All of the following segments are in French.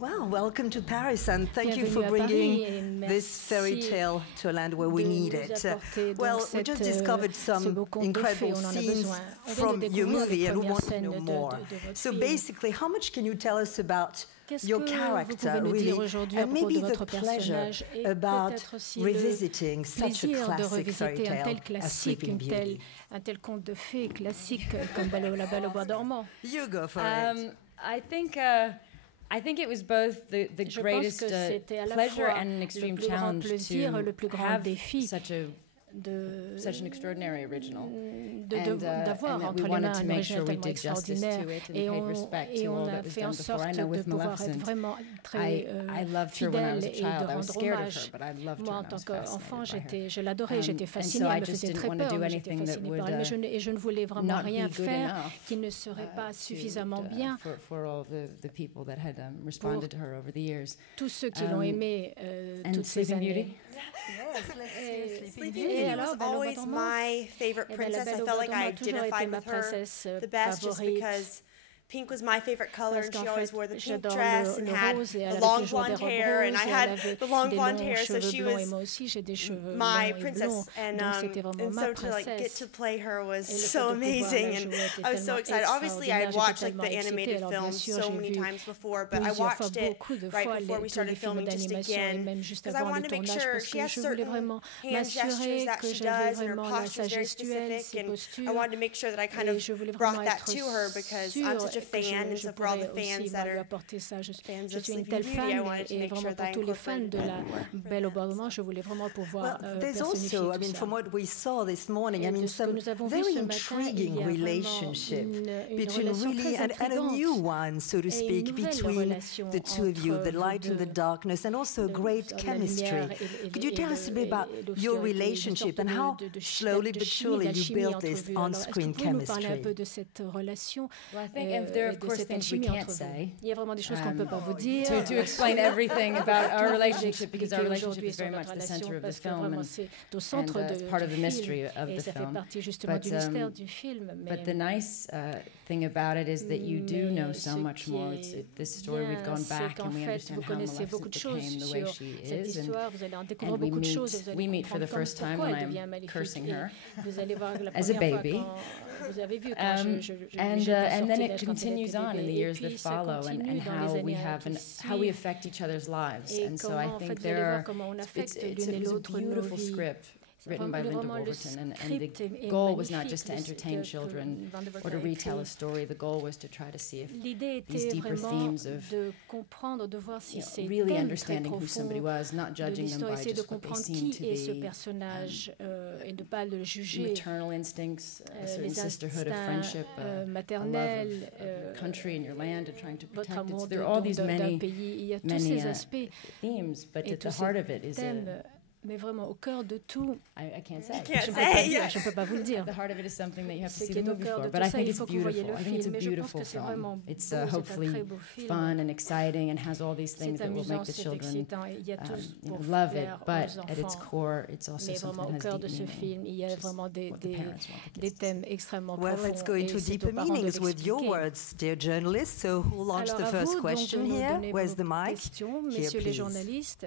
Well, welcome to Paris, and thank you Bienvenue for à bringing Paris et this fairy merci tale to a land where we de need nous it. apporter Well, donc we just cette, discovered ce some beau conte de fées, incredible on en a scenes besoin. On vient de from your découvrir movie, les and we premières want to scènes know more. de votre So film. basically, how much can you tell us about Qu'est-ce your que vous character, pouvez nous really, dire aujourd'hui à and propos de maybe the votre pleasure personnage et about peut-être aussi revisiting le such a plaisir de classic fairy revisiter un tel tale as classique, Sleeping Beauty? un tel conte de fées classique comme La Belle au bois dormant? You go for it. I think it was both the Je pense greatest que c'était à la pleasure fois and an le extreme plus grand challenge plaisir, le plus to grand have défi such an extraordinary original. d'avoir And that entre we les wanted mains to un make original sure we tellement did justice extraordinaire to it and et paid respect to on all a that was fait en done before. sorte I know de with pouvoir être Maleficent, vraiment très I loved her when I was fidèle a et child. de I was rendre scared of her, hommage. but I loved Moi, her en and I tant was qu'enfant, fascinated by her. je l'adorais, j'étais And fascinée, so I elle me just faisait didn't très want to peur, do mais j'étais anything that fascinée would par elle. Et je ne voulais vraiment not rien be good faire enough qui ne serait pas suffisamment bien. for all the people that had responded to her over the years. Tous ceux qui l'ont aimée And toutes ces Sleeping années. Beauty? Sleeping Beauty was always my favorite princess. I felt like I identified with her the best just because pink was my favorite color and she always wore the pink dress and had the long blonde hair and I had the long blonde hair, so she was my princess and so to like get to play her was so amazing and I was so excited. Obviously I had watched like the animated film so many times before, but I watched it right before we started filming just again because I wanted to make sure she has certain hand gestures that she does and her posture is very specific, and I wanted to make sure that I kind of brought that to her because I'm such a fan, and so for all the fans that are fans of Sleeping Beauty, I wanted to make sure that I incorporated that more. Belle au bois dormant, je voulais vraiment pouvoir There's also, I mean, from what we saw this morning, I mean, some very intriguing relationship between really, and a new one, so to speak, between the two of you, the light and the darkness, and also great chemistry. Could you tell us a bit about your relationship and how slowly but surely you built this on-screen chemistry? Well, I think if there are, of course, things we can't say. Il y a vraiment des choses qu'on ne peut pas vous dire. To explain everything about our relationship, because our relationship is very much the center of the film and it's part of the mystery of the film. But the nice thing about it is that you do know so much more. This story, we've gone back and we understand how Maleficent became the way she is, and we meet for the first time when I'm cursing her as a baby. And then it continues on in the years that follow, and how we affect each other's lives. And so I think it was a beautiful script written by Linda Wolverton, and the goal was not just to entertain children or to retell a story. The goal was to try to see if these deeper themes of really understanding who somebody was, not judging them by just what they seem to be, maternal instincts, a certain sisterhood of friendship, a love of country and your land and trying to protect it. So there are all these many themes, but at the heart of it is mais vraiment au cœur de tout. I can't say. Je ne peux pas vous le dire. The heart of it is something that you have to see the movie for. But I think it's beautiful. I think it's a beautiful film. It's hopefully fun and exciting and has all these things that will make the children love it. But at its core, it's also something that has deep meaning. Il y a vraiment des thèmes extrêmement profonds. Well, let's go into deeper meanings with your words, dear journalists. So who launched the first question here? Where's the mic? Messieurs les journalistes.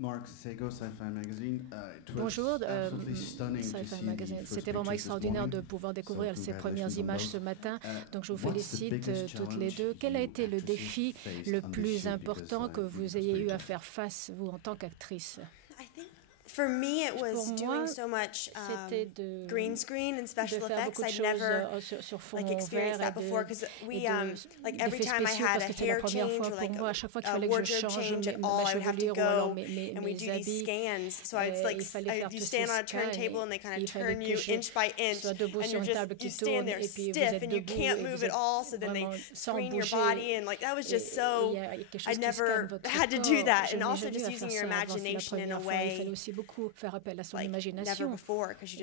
Mark Sego, Sci-Fi Magazine. Bonjour, Sci-Fi Magazine. C'était vraiment extraordinaire de pouvoir découvrir ces premières images ce matin. Donc je vous félicite toutes les deux. Quel a été le défi le plus important que vous ayez eu à faire face, vous, en tant qu'actrice? For me, it was doing so much green screen and special effects. I'd never experienced that before because we every time I had a hair change or a wardrobe change at all, I would have to go and we do these scans. So you stand on a turntable and they kind of turn you inch by inch, and you stand there stiff and you can't move at all. So then they screen your body and that was just so. I never had to do that, and also just using your imagination in a way. Faire appel à son imagination,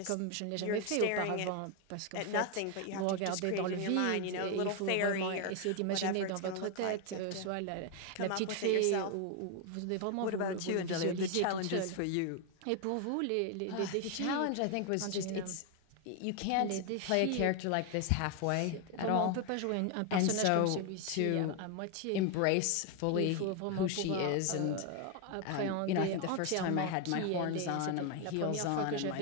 comme je ne l'ai jamais fait auparavant, parce qu'en fait, vous regardez dans le vide et il faut vraiment essayer d'imaginer dans votre tête soit la petite fée, ou vous devez vraiment vous visualiser toute seule. Et pour vous, les défis? The challenge, I think, was just you can't play a character like this halfway at all. On peut pas jouer un personnage comme celui-ci à moitié. Embrace fully who she is and you know, I think the first time I had my horns on and my heels on and my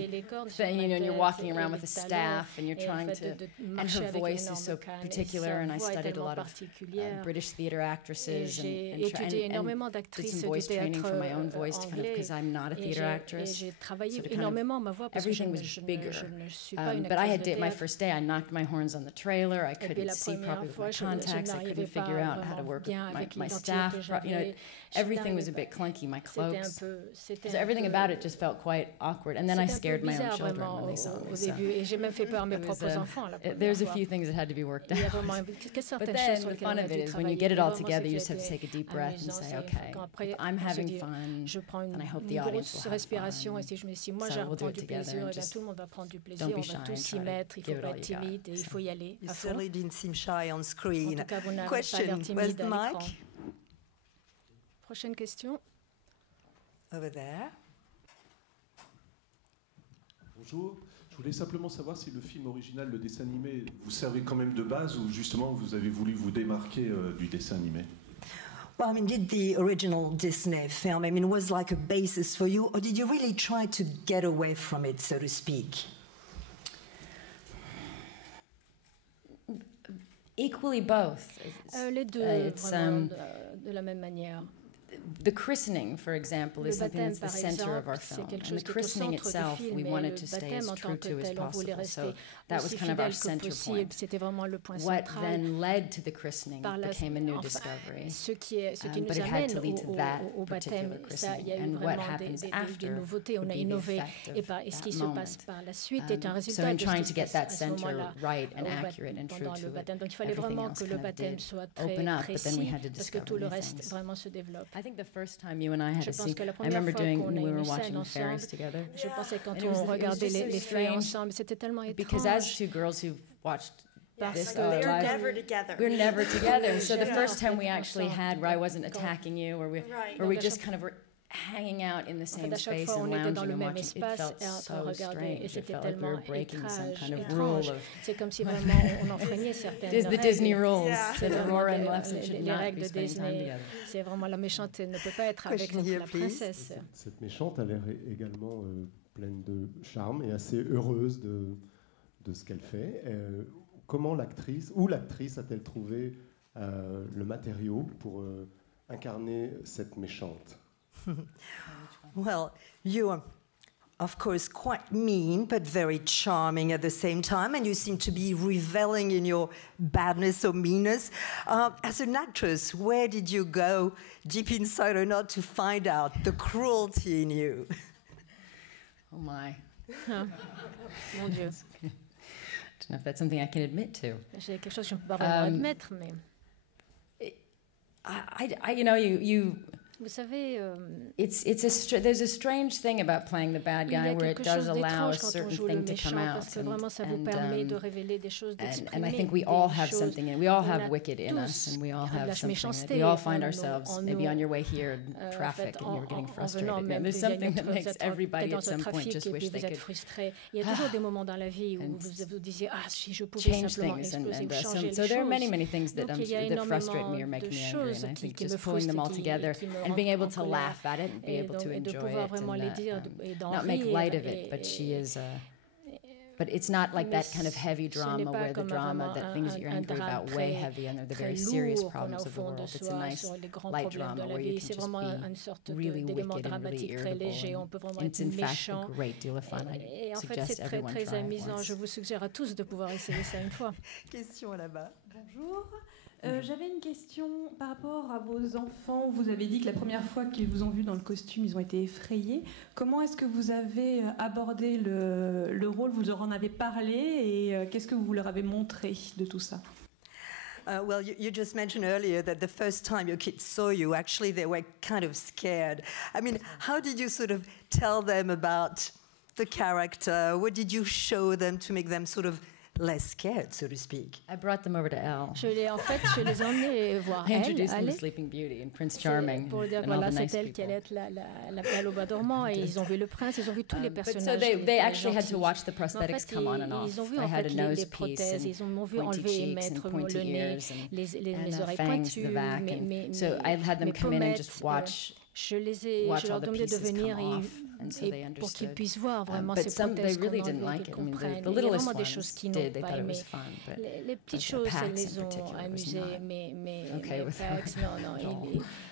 thing, you know, and you're walking around with a staff and you're trying to, and her voice is so particular, and I studied a lot of British theater actresses and did some voice training for my own voice to kind of, because I'm not a theater actress, so to kind of, everything was bigger. But I had my first day, I knocked my horns on the trailer, I couldn't see properly with my contacts, I couldn't figure out how to work with my staff, you know, everything was a bit clunky, my cloaks. So everything about it just felt quite awkward. And then I scared my own children when they saw me. So there's a few things that had to be worked out. But then the fun of it is when you get it all together, you just have to take a deep breath and say, okay, I'm having fun, and I hope the audience will have fun. So we'll do it together and just don't be shy and try to give it all you got. You certainly didn't seem shy on screen. Question, where's the mic? Prochaine question. Over there. Bonjour, je voulais simplement savoir si le film original, le dessin animé, vous servait quand même de base ou justement vous avez voulu vous démarquer du dessin animé? Well, I mean, did the original Disney film, I mean, was like a basis for you, or did you really try to get away from it, so to speak? Equally both. Les deux, vraiment, de la même manière. The christening, for example, is something that's the center of our film. And the christening itself, we wanted to stay as true to as possible. So that was kind of our center point. What then led to the christening became a new discovery. But it had to lead to that particular christening. And what happens after would be the effect of that moment. So in trying to get that center right and accurate and true to it, everything else kind of did open up, but then we had to discover new things. I think the first time you and I had a scene, I remember doing when we were watching the fairies together. Je pensais quand on regardait les fées ensemble, c'était tellement étrange. Because as two girls who've watched this we're live, never together. We're never together. And so the first time we actually had where I wasn't attacking you, or we just kind of were hanging out in the same space and lounging and watching, it felt so strange. It felt like we were breaking some kind of rule of the Disney rules that Aurora and Maleficent should not be spending time together. C'est vraiment la méchante, elle ne peut pas être avec la princesse. Cette méchante a l'air également pleine de charme et assez heureuse de ce qu'elle fait. Comment l'actrice a-t-elle trouvé le matériau pour incarner cette méchante? Well, you are, of course, quite mean, but very charming at the same time, and you seem to be reveling in your badness or meanness. As an actress, where did you go, deep inside or not, to find out the cruelty in you? Oh, my. Mon Dieu. I don't know if that's something I can admit to. C'est quelque chose que je ne peux pas vraiment admettre, mais... You know, you Vous savez, there's a strange thing about playing the bad guy where it does allow a certain thing to come out. And I think we all have something in. We all have wicked in us, and we all have something. We all find ourselves maybe on your way here in traffic, and you're getting frustrated. And there's something that makes everybody at some point just wish they could change things and so there are many things that frustrate me or make me angry. And I think just pulling them all together and being able to laugh at it and be able to enjoy it and not make light of it, but she is but it's not like that kind of heavy drama where the drama that things that you're angry about way heavy and they're the very serious problems of the world. It's a nice light drama where you can just be really wicked and really irritable. And it's in fact a great deal of fun. I suggest everyone try it once. Je vous suggère à tous de pouvoir essayer ça une fois. Question là-bas. Bonjour. J'avais une question par rapport à vos enfants. Vous avez dit que la première fois qu'ils vous ont vu dans le costume, ils ont été effrayés. Comment est-ce que vous avez abordé le rôle? Vous leur en avez parlé et qu'est-ce que vous leur avez montré de tout ça? Well, you just mentioned earlier that the first time your kids saw you, actually they were kind of scared. I mean, how did you sort of tell them about the character? What did you show them to make them sort of less scared, so to speak. I brought them over to Elle. Je les ai emmenés voir Elle. I introduced them to Sleeping Beauty and Prince Charming. Pour dire voilà, c'est elle qui allait être la belle au bois dormant, et ils ont vu le prince, ils ont vu tous les personnages. So they actually had to watch the prosthetics come on and off. Ils ont vu en fait les prothèses, ils ont vu enlever et mettre le nez, les oreilles pointues, so I had them come in and just watch. Je leur demandais de venir et pour qu'ils puissent voir vraiment ces prothèses qu'on enlève, qu'ils comprennent. Il y a vraiment des choses qu'ils n'ont pas aimé. Les petites choses, elles les ont amusées, mais Pax, non,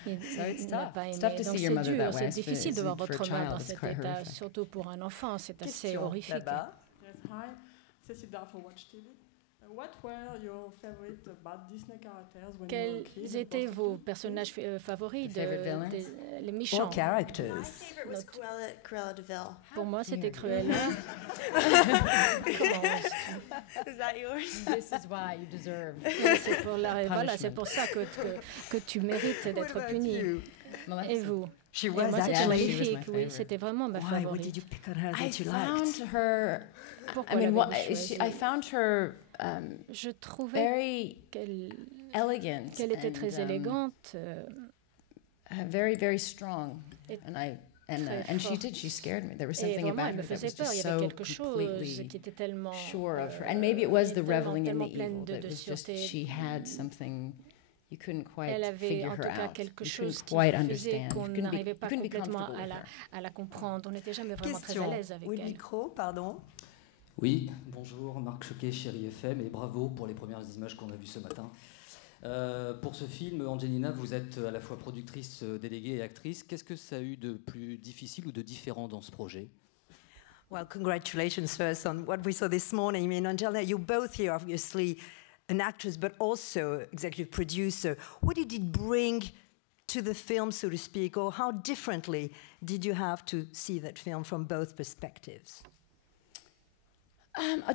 il n'a pas aimé. Donc c'est dur, c'est difficile de voir votre mère dans cet état, surtout pour un enfant, c'est assez horrifique. Hi, Cécile Dar for Watch TV. What were your favorite Disney characters when you were a kid? Quels étaient vos personnages favoris les méchants? What characters? My favorite was Cruella de Vil. Pour moi, c'était Cruella. Is that yours? This is why you deserve. C'est pour ça que tu mérites d'être puni. Et vous? She was magnifique. Oui, c'était vraiment ma favorite. Why did you pick on her that you liked? liked? Her. I found her je trouvais qu'elle était très élégante, very very strong, and she scared me. There was something about her that was just so completely sure of her, and maybe it was the reveling in the evil that was just she had something. You couldn't quite figure her out. You couldn't quite understand. Qu'on n'arrivait pas complètement à la comprendre. On n'était jamais vraiment très à l'aise avec elle. Micro, pardon. Oui, bonjour, Marc Choquet, Chérie FM, et bravo pour les premières images qu'on a vues ce matin. Pour ce film, Angelina, vous êtes à la fois productrice déléguée et actrice. Qu'est-ce que ça a eu de plus difficile ou de différent dans ce projet? Well, congratulations first on what we saw this morning. I mean, Angelina, you're both here, obviously, an actress, but also executive producer. What did it bring to the film, so to speak, or how differently did you have to see that film from both perspectives?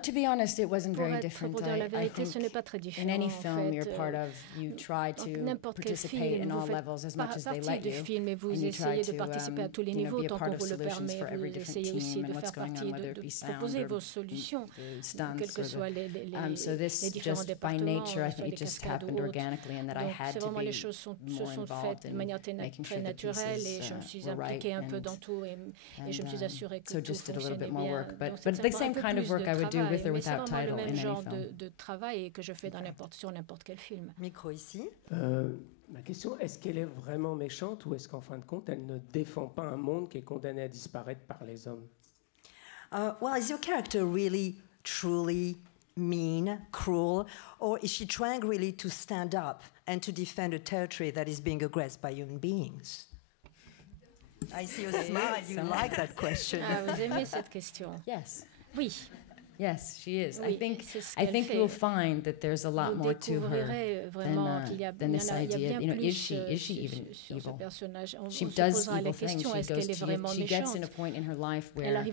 To be honest, it wasn't very different. Pour dire la vérité, ce n'est pas très différent. In any film you're part of, you try to participate in all levels as much as they let you. Film, et vous essayez de participer à tous les niveaux tant qu'on vous le permet. Vous essayez aussi de faire partie, de proposer vos solutions, quels que soient les différents départements, les cascades ou autres. Donc, vraiment, les choses se sont faites de manière très naturelle, et je me suis impliquée un peu dans tout, et je me suis assurée que tout fonctionnait bien. But the same kind of work I would do with or without title in any film. De travail que je fais sur n'importe quel film. Micro ici. Ma question, est-ce qu'elle est vraiment méchante ou est-ce qu'en fin de compte, elle ne défend pas un monde qui est condamné à disparaître par les hommes? Well, is your character really, truly mean, cruel, or is she trying really to stand up and to defend a territory that is being aggressed by human beings? I see you smile. You like that question. Vous aimez cette question? Yes. Oui. Yes, she is. Oui, I think you'll find that there's a lot more to her than this idea. You know, is she even evil? She does evil things. She gets in a point in her life where,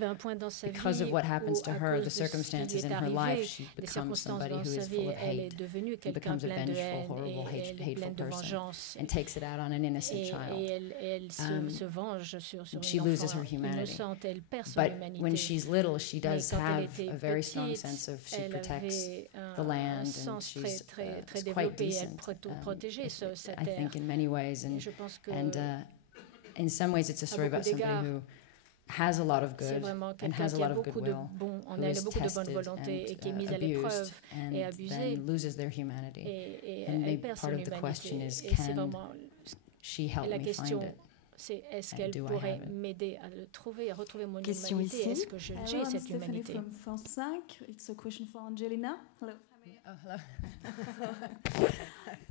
because of what happens to her, the circumstances in her life, she becomes somebody who is full of hate, and becomes a vengeful, horrible, hateful person, and takes it out on an innocent child. She loses her humanity. But when she's little, she does have a very strong sense of she protects the land, and she's quite decent. I think in many ways, and in some ways, it's a story about somebody who has a lot of good and has a lot of goodwill, who is tested and abused, and then loses their humanity. And maybe part of the question is, can she help me find it? C'est est-ce qu'elle pourrait m'aider à le trouver, à retrouver mon humanité? Est-ce que j'ai cette humanité? From France 5. It's a question for Angelina. Hello. Oh, hello.